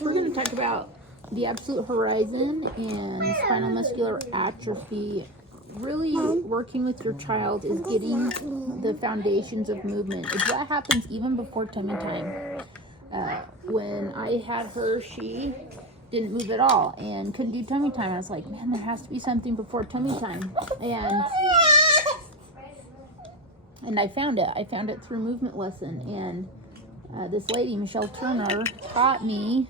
We're going to talk about the absolute horizon and spinal muscular atrophy. Really working with your child is getting the foundations of movement. It's what happens even before tummy time. When I had her, she didn't move at all and couldn't do tummy time. I was like, man, there has to be something before tummy time. And I found it. I found it through movement lesson. And this lady, Michelle Turner, taught me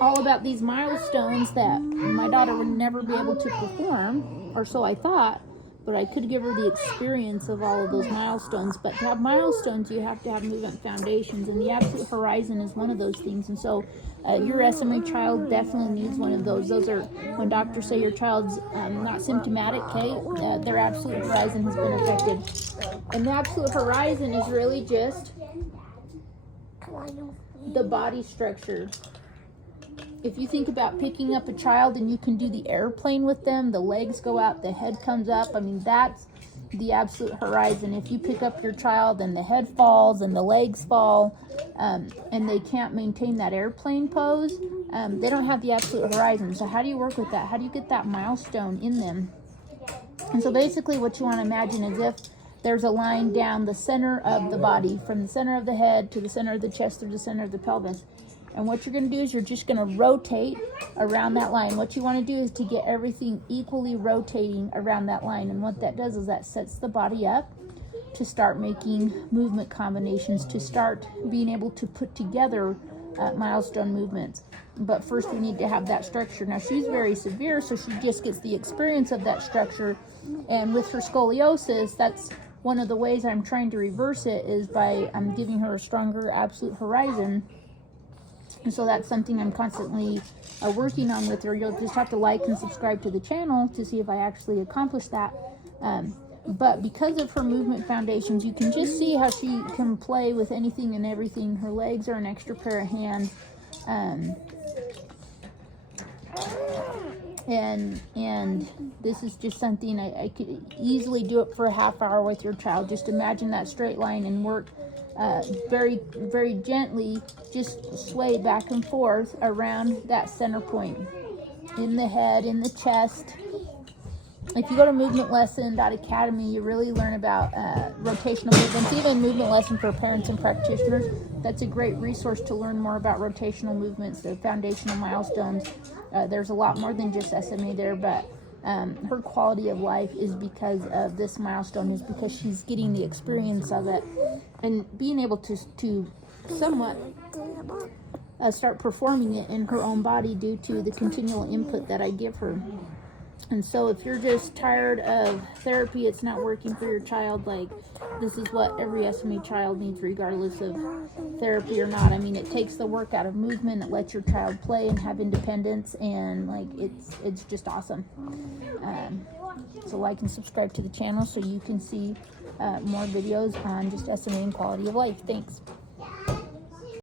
all about these milestones that my daughter would never be able to perform, or so I thought, but I could give her the experience of all of those milestones. But to have milestones, you have to have movement foundations, and the absolute horizon is one of those things. And so your SMA child definitely needs one of those. Those are when doctors say your child's not symptomatic, okay, their absolute horizon has been affected. And the absolute horizon is really just the body structure. If you think about picking up a child and you can do the airplane with them, the legs go out, the head comes up. I mean, that's the absolute horizon. If you pick up your child and the head falls and the legs fall, and they can't maintain that airplane pose, they don't have the absolute horizon. So how do you work with that? How do you get that milestone in them? And so basically what you want to imagine is if there's a line down the center of the body, from the center of the head to the center of the chest to the center of the pelvis. And what you're going to do is you're just going to rotate around that line. What you want to do is to get everything equally rotating around that line. And what that does is that sets the body up to start making movement combinations, to start being able to put together milestone movements. But first we need to have that structure. Now she's very severe, so she just gets the experience of that structure. And with her scoliosis, that's one of the ways I'm trying to reverse it, is by giving her a stronger absolute horizon. And so that's something I'm constantly working on with her. You'll just have to like and subscribe to the channel to see if I actually accomplish that. But because of her movement foundations, you can just see how she can play with anything and everything. Her legs are an extra pair of hands. And this is just something I could easily do it for a half hour with your child. Just imagine that straight line and work very, very gently, just sway back and forth around that center point in the head, in the chest. If you go to movementlesson.academy, you really learn about rotational movements, even movement lesson for parents and practitioners. That's a great resource to learn more about rotational movements, the foundational milestones. There's a lot more than just SMA there, but her quality of life is because of this milestone, is because she's getting the experience of it and being able to somewhat start performing it in her own body due to the continual input that I give her. And so if you're just tired of therapy, it's not working for your child, like, this is what every SMA child needs regardless of therapy or not. I mean, it takes the work out of movement, it lets your child play and have independence, and like it's just awesome. So like and subscribe to the channel so you can see more videos on just SMA and quality of life. Thanks.